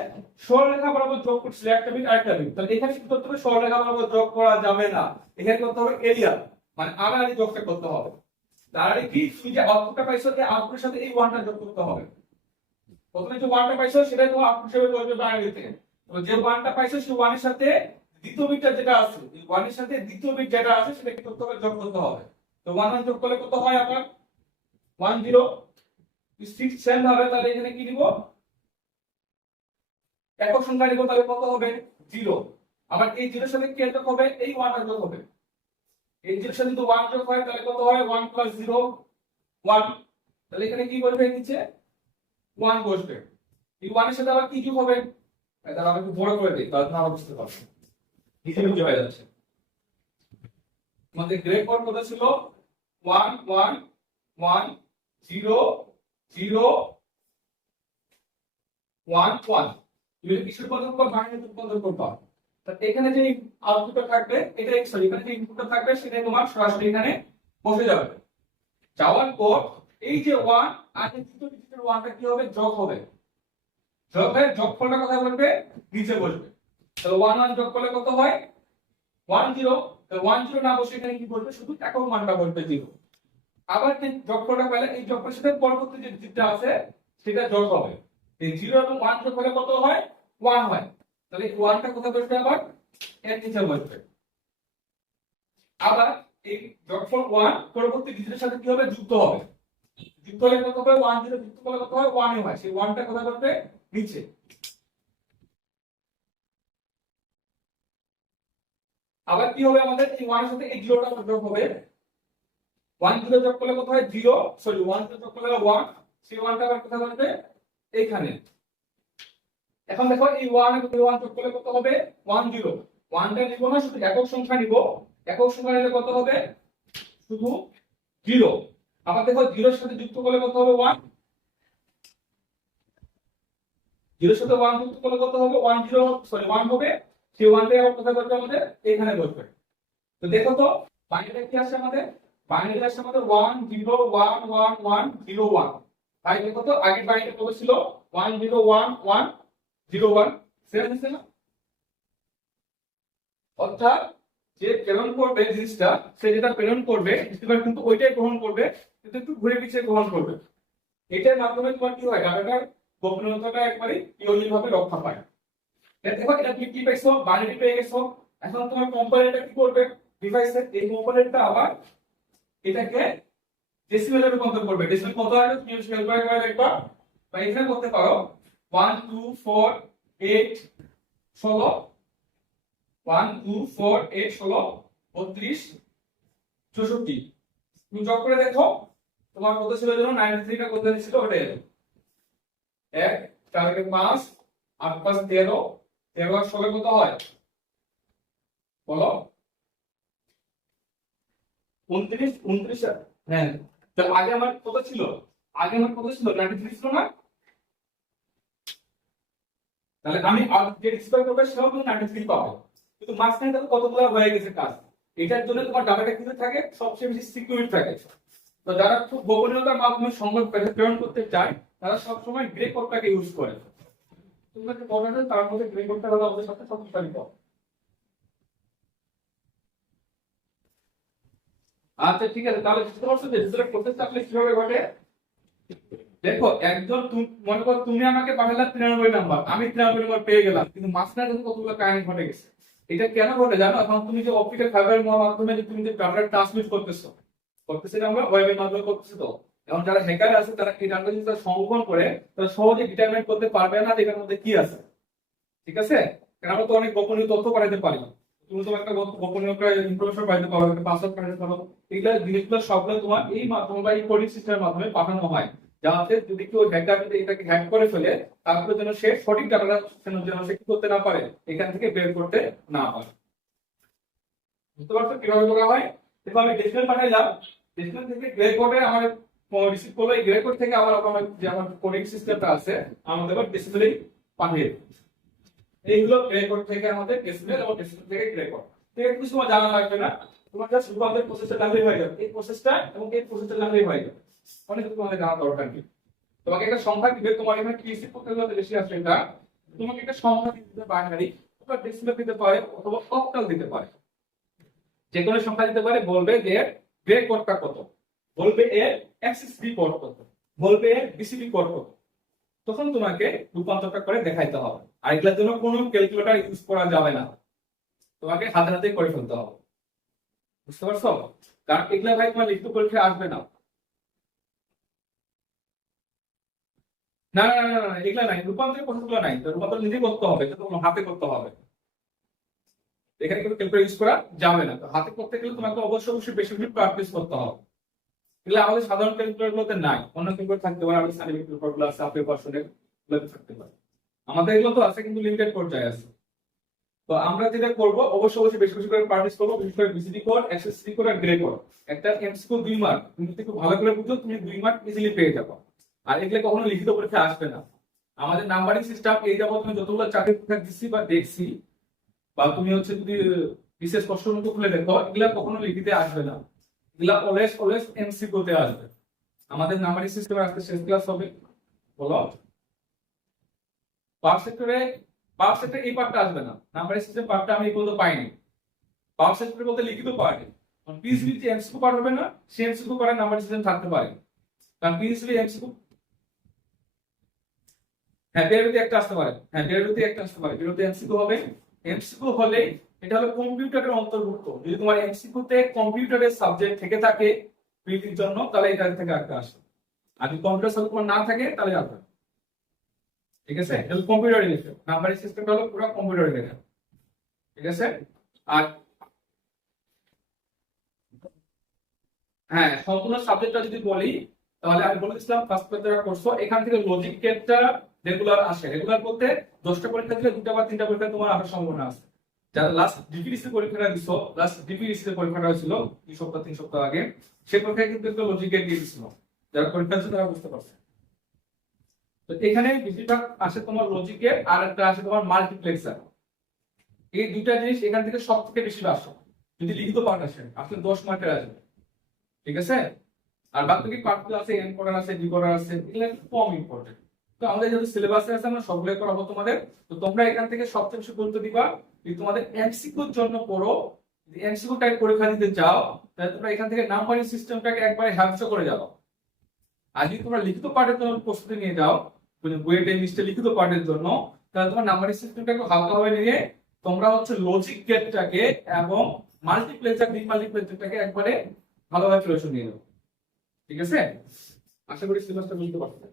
সরলরেখা বরাবর যোগ করছিলে একটা বিট আরেকটা বিট। তাহলে এখানে কি করতে হবে, সরলরেখা বরাবর যোগ করা যাবে না, এখানে করতে হবে এরিয়া, মানে আড়াআড়ি যোগটা করতে হবে। আড়াআড়ি কি, তুমি যে আউটপুটটা পাইছো এই আউটপুটের সাথে এই ওয়ানটা যোগ করতে হবে। প্রথমে যে ওয়ানটা পাইছো সেটাই তোমার আউটপুট হিসেবে বসবে বাইনারিতে। তো যে ওয়ানটা পাইছো সেই ওয়ানের সাথে দ্বিতীয় বিটটা যেটা আছে, এই ওয়ানের সাথে দ্বিতীয় বিট যেটা আছে সেটা কি করতে হবে, যোগ করতে হবে। তো ওয়ান ওয়ান যোগ করলে কত হয় আপনার, 10। ঠিক সেম ভাবে তাহলে এখানে কি দিব, একক সংখ্যা নিব, তাহলে কত হবে, 0। আবার এই 0 এর সাথে কি যোগ হবে, এই 1 যোগ হবে। এই 0 এর সাথে যদি 1 যোগ হয় তাহলে কত হয়, 1 + 0 1। তাহলে এখানে কি বসবে, নিচে 1 বসবে। এই 1 এর সাথে আবার কি যোগ হবে, তাহলে আমি একটু বড় করে দিই তাহলে আপনারা বুঝতে পারবেন, নিচে নিচে হয়ে যাচ্ছে। আমাদের গ্রে কোড কত ছিল, 1 1 1 0 0 1 1। তুমি কিসের রূপান্তর করবা, বাইনারি রূপান্তর করবা, তা এখানে যে আউটপুটটা থাকবে এটা সরি এখানে যে ইনপুটটা থাকবে সেটা তোমার সরাসরি এখানে বসে যাবে। যাওয়ার পর এই যে 1 আর এই দ্বিতীয় ডিজিটের 1টা কি হবে যোগ হবে। যোগ হয়ে যোগফলটা কোথায় বসবে নিচে বসবে। তাহলে 1 1 যোগ করলে কত হয় 1 0। তাহলে 1 0 না বসে এখানে কি বসবে শুধু একক মানটা বসবে 0। আবার যে যোগফলটা পেলে এই যোগফলের সাথে পরবর্তী যে ডিজিটটা আছে সেটা যোগ হবে। এই 0 এবং 1 যোগ করলে কত হয় 1 হয়। তাহলে এই 1টা কোথায় বসবে আবার এর নিচে বসবে। আবার এই যোগফল 1 পরবর্তী ডিজিটের সাথে কি হবে যুক্ত হবে। যুক্ত হলে কত হবে 1 0 যুক্ত করলে কত হয় 1 হয়। সেই 1টা কোথায় বসবে নিচে। আবার কি হবে আমাদের এই 1 এর সাথে এই 0টা যোগ হবে। 1 0 যোগ করলে কত হয় 0 সরি 1 0 যোগ করলে 1 সেই 1টা আবার কোথায় বসবে এইখানে। এখন দেখো এই 1 এবং 1 যোগ করলে কত হবে 1 0। 1টা নিব না শুধু একক সংখ্যা নিব। একক সংখ্যা নিলে কত হবে শুধু 0। আবার দেখো 0 এর সাথে যুক্ত করলে কত হবে 1। 0 এর সাথে 1 যুক্ত করলে কত হবে 1 0 সরি 1 হবে। সেই 1টা আবার কোথায় বসবে আমাদের এখানে বসবে। তো দেখো তো বাইনারি কি আসে আমাদের বাইনারি আসে আমাদের 1 0 1 1 1 0 1। তাই দেখো তো আগের বাইনারি কত ছিল 1 0 1 1 0 1 সেম আছে না। অর্থাৎ যে প্রেরণ করবে জিনিসটা সে যেটা প্রেরণ করবে রিসিভার কিন্তু ওইটাই গ্রহণ করবে কিন্তু একটু ঘুরে পিছিয়ে গ্রহণ করবে। এটার মাধ্যমে তোমার কি হয় ডাটাটার গোপনীয়তাটা একবারে পিওরলি ভাবে রক্ষা পায়। দেখো এটা তুমি কি পাইছো বাইনারি পেয়ে গেছো। এখন তোমার কম্পাইলারটা কি করবে ডিভাইসের এই কম্পাইলারটা আবার এটাকে ডেসিমেলে রূপান্তর করবে। ডেসিমেল কত আসবে তুমি ক্যালকুলেট করে দেখবা বা এখানে করতে পারো 1 2 4 8 16 1 2 4 8 16 32 64 তুমি যোগ করে দেখো তোমার কত ছিল যেন 93 টা কত ছিল ওটা এলো 1 4 কে 5 8 5 13 13 আর 16 কত হয় বলো 29 29। হ্যাঁ তাহলে আগে আমার কত ছিল 93 ছিল না। তাহলে আমি যে ডিসপ্লে করবে সেটাও তুমি 93 পাবে কিন্তু মাঝখানে তাহলে কতগুলো হয়ে গেছে কাজ। এটার জন্য তোমার ডাটাটা কিন্তু থাকে সবচেয়ে বেশি সিকিউর থাকে। তো যারা খুব গোপনীয়তার মাধ্যমে সংবাদ প্রেরণ করতে চায় তারা সবসময় গ্রে কোডটাকে ইউজ করে। তোমরা যে কোড আছে তার মধ্যে গ্রে কোডটা হলো আমাদের সাথে শক্তিশালী কোড। আচ্ছা ঠিক আছে তাহলে বুঝতে পারছো যে ডিজিটাল প্রসেসটা আসলে কিভাবে ঘটে। দেখো একজন মনে করো তুমি আমাকে পাঠালে 93 নাম্বার আমি 93 নাম্বার পেয়ে গেলাম কিন্তু মাঝখানে কিন্তু কতগুলো কাহিনী ঘটে গেছে। এটা কেন ঘটে জানো এখন তুমি যে অপটিক্যাল ফাইবারের মাধ্যমে যে তুমি যে ডাটা ট্রান্সমিট করতেছো আমরা ওয়েবের মাধ্যমে করতেছি। তো এখন যারা হ্যাকার আছে তারা এই ডাটা যদি সংরক্ষণ করে তারা সহজে ডিটারমাইন করতে পারবে না যে এটার মধ্যে কি আছে। ঠিক আছে কারণ আমরা তো অনেক গোপনীয় তথ্য পাঠাতে পারি। তুমি তোমার একটা গোপনীয় ইনফরমেশন পাঠাতে পারো একটা পাসওয়ার্ড পাঠাতে পারো। এইগুলা জিনিসগুলো সবগুলো তোমার এই মাধ্যমে বা এই কোডিং সিস্টেমের মাধ্যমে পাঠানো হয় যাতে যদি কেউ হ্যাকার যদি এটাকে হ্যাক করে ফেলে তারপরে যেন সে সঠিক ডাটাটা যেন সে কি করতে না পারে এখান থেকে বের করতে না পারে। বুঝতে পারছো কিভাবে করা হয়। দেখো আমি ডেসিমেল পাঠাইলাম ডেসিমেল থেকে গ্রে কোডে আমার রিসিভ করলো এই গ্রে কোড থেকে আবার আমার যে আমার কোডিং সিস্টেমটা আছে আমাদের আবার ডেসিমেলে পাঠিয়ে এইগুলো গ্রে কোড থেকে আমাদের ডেসিমেল এবং ডেসিমেল থেকে গ্রে কোড ঠিক আছে। কিছু তোমার জানা লাগবে না তোমার জাস্ট রূপান্তর প্রসেসটা জানলেই হয়ে যাবে। এই প্রসেসটা এবং এই প্রসেসটা জানলেই হয়ে যাবে অনেক কিছু তোমাদের জানা দরকার নেই। তোমাকে একটা সংখ্যা দিবে তোমার এখানে কি রিসিভ করতে গেলে বেশি আসবে এটা তোমাকে একটা সংখ্যা দিতে বাইনারি অথবা ডেসিমেল দিতে পারে অথবা অক্টাল দিতে পারে যে কোনো সংখ্যা দিতে পারে। বলবে যে গ্রে কোডটা কত বলবে এর এক্সএসবি কোড কত বলবে এর বিসিবি কোড কত তখন তোমাকে রূপান্তরটা করে দেখাইতে হবে। আর এগুলোর জন্য কোনো ক্যালকুলেটর ইউজ করা যাবে না তোমাকে হাতে হাতে করে ফেলতে হবে। বুঝতে পারছো কারণ এগুলা ভাই তোমার লিখিত পরীক্ষায় আসবে না। না না না না এগুলা নাই রূপান্তরের প্রসেসগুলো নাই রূপান্তর নিজে করতে হবে তোমার হাতে করতে হবে। এখানে কিন্তু ক্যালকুলেটর ইউজ করা যাবে না। তো হাতে করতে গেলে তোমাকে অবশ্যই বেশি বেশি প্র্যাকটিস করতে হবে। এগুলো আমাদের সাধারণ ক্যালকুলেটর গুলোতে নাই অন্য ক্যালকুলেটর থাকতে পারে আমাদের সার্টিফিকেট ক্যালকুলেটর আছে আপনি পার্সোনাল গুলোতে থাকতে পারে আমাদের এগুলো তো আছে কিন্তু লিমিটেড পর্যায়ে আছে। তো আমরা যেটা করব অবশ্যই বেশি বেশি করে প্র্যাকটিস করব বিশেষ করে বিসিডি কোড এসএসসি কোড আর গ্রে কোড। একটা এমসিকিউ 2 মার্ক তুমি যদি খুব ভালো করে বুঝো তুমি 2 মার্ক ইজিলি পেয়ে যাবে। আর এগুলো কখনো লিখিত পরীক্ষায় আসবে না। আমাদের নাম্বারিং সিস্টেম এই যাবত তুমি যতগুলো চাকরি পরীক্ষা দিছি বা দেখছি বা তুমি হচ্ছে যদি বিশেষ প্রশ্ন মতো খুলে দেখো, এগুলা কখনো লিখিতে আসবে না, এগুলা অলওয়েজ অলওয়েজ এমসিকিউ তে আসবে। আমাদের নাম্বারিং সিস্টেমে আজকে শেষ ক্লাস হবে, বলো পাওয়ার সেক্টরে এই পার্টটা আসবে না, নাম্বারিং সিস্টেম পার্টটা আমি এই পর্যন্ত পাইনি। পাওয়ার সেক্টরে বলতে লিখিত পার্ট, পিএসবি যে এমসিকিউ পার্ট হবে না, সেই এমসিকিউ পার্টে নাম্বারিং সিস্টেম থাকতে পারে, কারণ পিএসবি এমসিকিউ, হ্যাঁ বিরতি একটা আসতে পারে, হ্যাঁ বিরতি একটা আসতে পারে, বিরতি এমসিকিউ হবে। এমসিকিউ হলে এটা হলো কম্পিউটারের অন্তর্ভুক্ত, যদি তোমার এমসিকিউ তে কম্পিউটারের সাবজেক্ট থেকে থাকে পিএসবির জন্য, তাহলে এটা থেকে একটা আসে। আর যদি কম্পিউটার সাবজেক্ট না থাকে তাহলে আসবে, ঠিক আছে? এটা কম্পিউটার রিলেটেড, নাম্বারিং সিস্টেমটা হলো পুরো কম্পিউটার রিলেটেড, ঠিক আছে? আর হ্যাঁ সম্পূর্ণ সাবজেক্টটা যদি বলি, তাহলে আমি বলেছিলাম ফার্স্ট পেপারে করছো, এখান থেকে লজিক গেটটা রেগুলার আসে। রেগুলার বলতে 10টা পরীক্ষা দিলে 2টা বা 3টা পরীক্ষা তোমার আসার সম্ভাবনা আছে। যারা লাস্ট ডিপিডিসি পরীক্ষাটা দিছো, লাস্ট ডিপিডিসি পরীক্ষাটা হয়েছিল 2 সপ্তাহ 3 সপ্তাহ আগে, সেই পরীক্ষায় কিন্তু একটা লজিক গেট দিয়ে দিছিল। যারা পরীক্ষা দিচ্ছে তারা বুঝতে পারছে। তো এখানে বেশিরভাগ আসে তোমার লজিক গেট, আর একটা আসে তোমার মাল্টিপ্লেক্সার। এই দুইটা জিনিস এখান থেকে সবথেকে বেশি আসে। যদি লিখিত পার্ট আসে আসলে 10 মার্কের আসবে, ঠিক আছে? আর বাকি পার্টগুলো আছে, এন করার আছে, ডি করার আছে, এগুলো একটু কম ইম্পর্টেন্ট। তো আমাদের যেহেতু সিলেবাসে আছে আমরা সবগুলো করাবো তোমাদের। তো তোমরা এখান থেকে সবচেয়ে বেশি গুরুত্ব দিবা যদি তোমাদের এমসিকিউর জন্য পড়ো। যদি এমসিকিউ টাইপ পরীক্ষা দিতে চাও, তাহলে তোমরা এখান থেকে নাম্বারিং সিস্টেমটাকে একবারে হ্যাপসা করে যাও। আর যদি তোমরা লিখিত পার্টের জন্য প্রস্তুতি নিয়ে যাও, বুয়েটে লিস্টে লিখিত পার্টের জন্য, তাহলে তোমার নাম্বারিং সিস্টেমটাকে হালকাভাবে নিয়ে তোমরা হচ্ছে লজিক গেটটাকে এবং মাল্টিপ্লেক্সার ডিমাল্টিপ্লেক্সারটাকে একবারে ভালোভাবে প্রিপারেশন নিয়ে নেবে, ঠিক আছে? আশা করি সিলেবাসটা বুঝতে পারছো।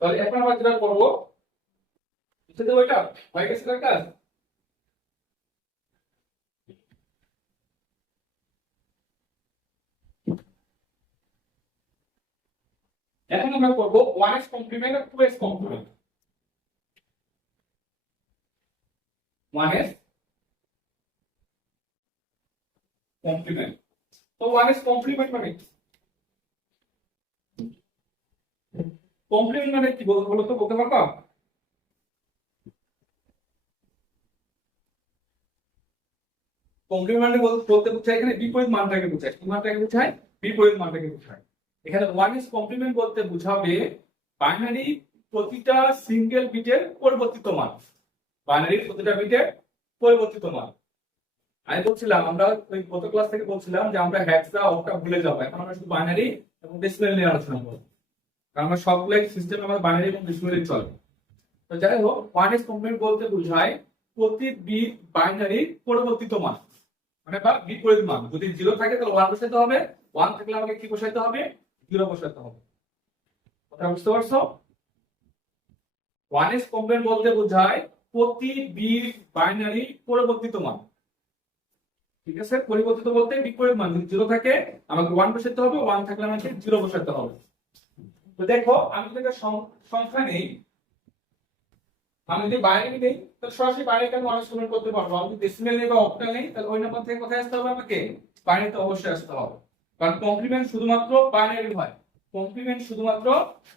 তাহলে এখন আমরা যেটা করবো, বুঝতে ওইটা হয়ে গেছে কাজ। এখন আমরা করবো 1s কমপ্লিমেন্ট আর 2s কমপ্লিমেন্ট। 1s কমপ্লিমেন্ট, তো 1s কমপ্লিমেন্ট মানে কমপ্লিমেন্ট মানে কি বলো তো, বলতে পারবা? কমপ্লিমেন্ট বলতে বোঝায় এখানে বিপরীত মানটাকে বোঝায়। কি মানটাকে বোঝায়? বিপরীত মানটাকে বোঝায়। এখানে 1s কমপ্লিমেন্ট বলতে বোঝাবে বাইনারি প্রতিটা সিঙ্গেল বিটের পরিবর্তিত মান, বাইনারি প্রতিটা বিটের পরিবর্তিত মান। আমি বলছিলাম আমরা ওই গত ক্লাস থেকে বলছিলাম যে আমরা হেক্সা অক্টা ভুলে যাবো, এখন আমরা শুধু বাইনারি এবং ডেসিমেল নিয়ে আলোচনা করবো, কারণ আমরা সবগুলো সিস্টেম আমাদের বাইনারি এবং ডেসিমেলে চলে। তো যাই হোক, 1s কমপ্লিমেন্ট বলতে বোঝায় প্রতি বিট বাইনারি পরিবর্তিত মান, মানে বা বিপরীত মান। যদি 0 থাকে তাহলে 1 বসাইতে হবে, 1 থাকলে আমাকে কি বসাইতে হবে? 0 বসাইতে হবে। কথা বুঝতে পারছো? 1s কমপ্লিমেন্ট বলতে বোঝায় প্রতি বিট বাইনারি পরিবর্তিত মান, ঠিক আছে? পরিবর্তিত বলতে বিপরীত মান, যদি 0 থাকে আমাকে 1 বসাইতে হবে, 1 থাকলে আমাকে 0 বসাইতে হবে। তো দেখো আমি যদি একটা সংখ্যা নেই, আমি যদি বাইনারি নেই তাহলে সরাসরি বাইনারিকে আমি 1s কমপ্লিমেন্ট করতে পারবো। আমি যদি ডেসিমেল নেই বা অক্টাল নেই, তাহলে ওই নাম্বার থেকে কোথায় আসতে হবে? আমাকে বাইনারিতে অবশ্যই আসতে হবে, কারণ কমপ্লিমেন্ট শুধুমাত্র বাইনারি হয়, কমপ্লিমেন্ট শুধুমাত্র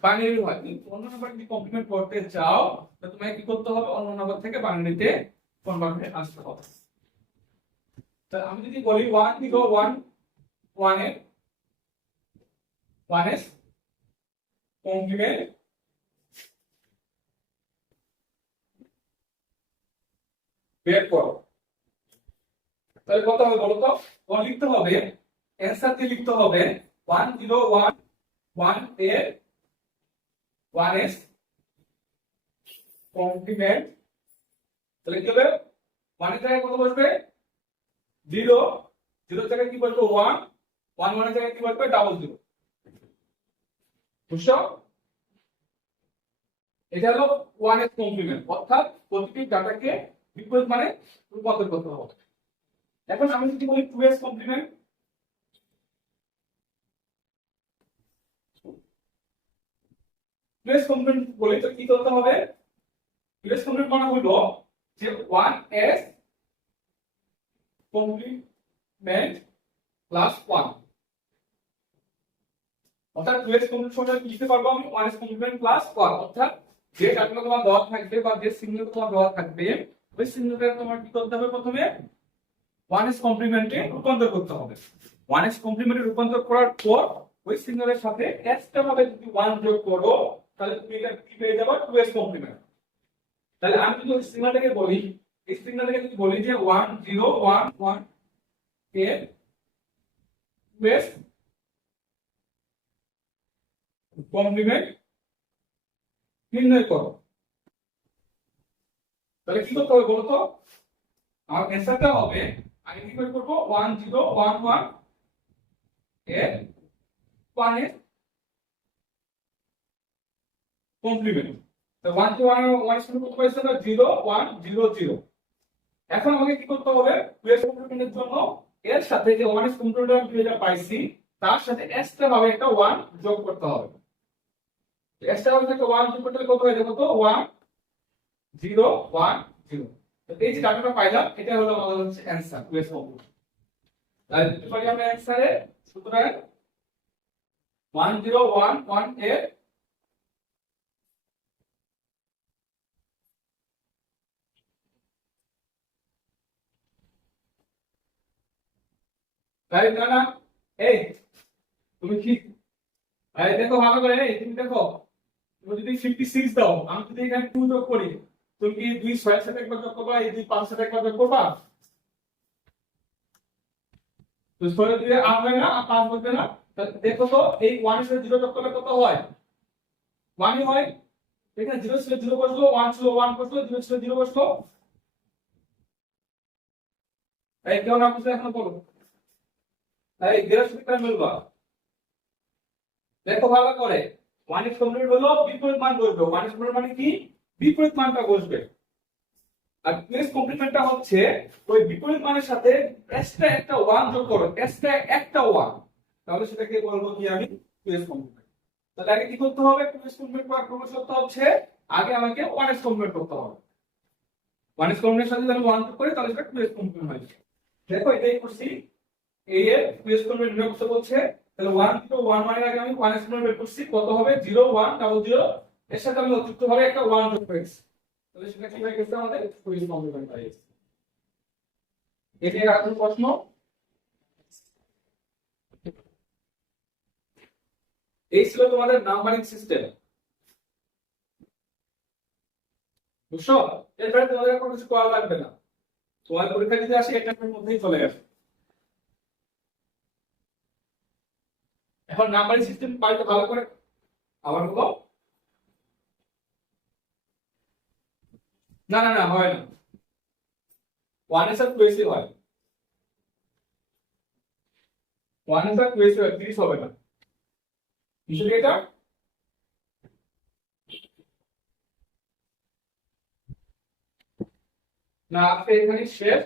বাইনারি হয়। কিন্তু অন্য নাম্বার যদি কমপ্লিমেন্ট করতে চাও, তাহলে তোমাকে কি করতে হবে? অন্য নাম্বার থেকে বাইনারিতে কনভার্ট আসতে হবে। তাহলে আমি যদি বলি 1 দিগো 1 এর 1s কমপ্লিমেন্ট বের করো, তাহলে কত হবে বলো তো? লিখতে হবে, অ্যানসার দিয়ে লিখতে হবে 1011 এর 1s কমপ্লিমেন্ট। তাহলে কি হবে? 1 এর জায়গায় কত বসবে? 0, 0 এর জায়গায় কি বসবে? 1, 1 এর জায়গায় কি বসবে? 00। বুঝছো? এটা হলো 1s কমপ্লিমেন্ট, অর্থাৎ প্রতিটি ডাটাকে বিপরীত মানে রূপান্তর করতে হবে। এখন আমি যদি বলি 2s কমপ্লিমেন্ট, 2s কমপ্লিমেন্ট বলি তো কি করতে হবে? 2s কমপ্লিমেন্ট মানে হলো যে 1s কমপ্লিমেন্ট প্লাস 1, অর্থাৎ 2s কমপ্লিমেন্ট সমান কি লিখতে পারবো আমি? 1s কমপ্লিমেন্ট প্লাস 1, অর্থাৎ যে ডাটাগুলো তোমার দেওয়া থাকবে বা যে সিগন্যাল তোমার দেওয়া থাকবে ওই চিহ্নটা তোমার কি করতে হবে প্রথমে 1s কমপ্লিমেন্টে রূপান্তর করতে হবে 1s কমপ্লিমেন্টে রূপান্তর করার পর ওই চিহ্নের সাথে s টা ভাবে যদি 1 যোগ করো তাহলে তুমি এটা কি পেয়ে যাবে 2s কমপ্লিমেন্ট তাহলে আমি যদি ওই চিহ্নটাকে বলি এই চিহ্নটাকে যদি বলি যে 1 0 1 1 এর 2s কমপ্লিমেন্ট নির্ণয় করো তাহলে কি করতে হবে বলো তো আমার অ্যানসারটা হবে আমি কি করে করব 1 0 1 1 এর 1 এর কমপ্লিমেন্ট তো 1 to 1 1 শুরু করতে পারছি না 0 1 0 0 এখন আমাকে কি করতে হবে 2 এর কমপ্লিমেন্টের জন্য এর সাথে যে 1 এর কমপ্লিমেন্ট আমি যেটা পাইছি তার সাথে এক্সট্রা ভাবে একটা 1 যোগ করতে হবে এক্সট্রা ভাবে একটা 1 যোগ করতে কত হয়ে যাবে তো 1 0 1 0 তো এই যে ডাটাটা পাইলাম এটা হলো আমাদের হচ্ছে অ্যানসার 2 এর কমপ্লিমেন্ট তাহলে এবারে আমরা অ্যানসারে সুতরাং 1 0 1 1 এর তাই না এই তুমি কি এই দেখো ভালো করে এই তুমি দেখো তুমি যদি 56 দাও আমি যদি এখানে 2 যোগ করি তুমি কি 2 6 এর সাথে একবার যোগ করবা এই 2 5 এর সাথে একবার যোগ করবা তো 6 দিয়ে 8 হয় না আর 5 বলবে না তাহলে দেখো তো এই 1 এর সাথে 0 যোগ করলে কত হয় 1 ই হয় এখানে 0 ছিল 0 বসলো 1 ছিল 1 বসলো 0 ছিল 0 বসলো এই কেউ না বুঝলে এখন বলো এই 0 সাথে কেন মিলবা দেখো ভালো করে 1 এর কমপ্লিট হলো বিপরীত মান বসবে 1 এর কমপ্লিট মানে কি বিপরীত মানটা বসবে আর 2 এর কমপ্লিমেন্টটা হচ্ছে ওই বিপরীত মানের সাথে এক্সট্রা একটা 1 যোগ করো এক্সট্রা একটা 1 তাহলে সেটাকে বলবো কি আমি 2 এর কমপ্লিমেন্ট তাহলে আগে কি করতে হবে 2 এর কমপ্লিমেন্ট করার প্রসেস হচ্ছে আগে আমাকে 1 এর কমপ্লিমেন্ট করতে হবে 1 এর কমপ্লিমেন্টের সাথে যদি 1 যোগ করি তাহলে সেটা 2 এর কমপ্লিমেন্ট হয় দেখো এটাই করছি এই এর 2 এর কমপ্লিমেন্ট নির্ণয় করতে বলছে তাহলে 1 to 1 মানে আগে আমি 1 এর কমপ্লিমেন্ট বের করছি কত হবে 0 1 0 এর সাথে আমি অতিরিক্ত ভাবে একটা 1 যোগ করেছি তাহলে সেটা কি হয়ে গেছে আমাদের 2 এর কমপ্লিমেন্ট হয়ে গেছে এটি এখন প্রশ্ন এই ছিল তোমাদের নাম্বারিং সিস্টেম বুঝছো এরপরে তোমাদের কোনো কিছু করা লাগবে না তোমার পরীক্ষা দিতে আসে একটা মধ্যেই চলে আসে এখন নাম্বারিং সিস্টেম পাইতে ভালো করে আবার বলো না না না হয় না 1 এর সাথে 2 এর হয় 1 এর সাথে 2 এর হয় 30 হবে না বিষয়টা এটা না আজকে এখানে শেষ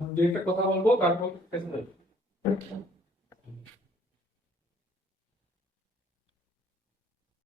আমি একটা কথা বলবো তারপর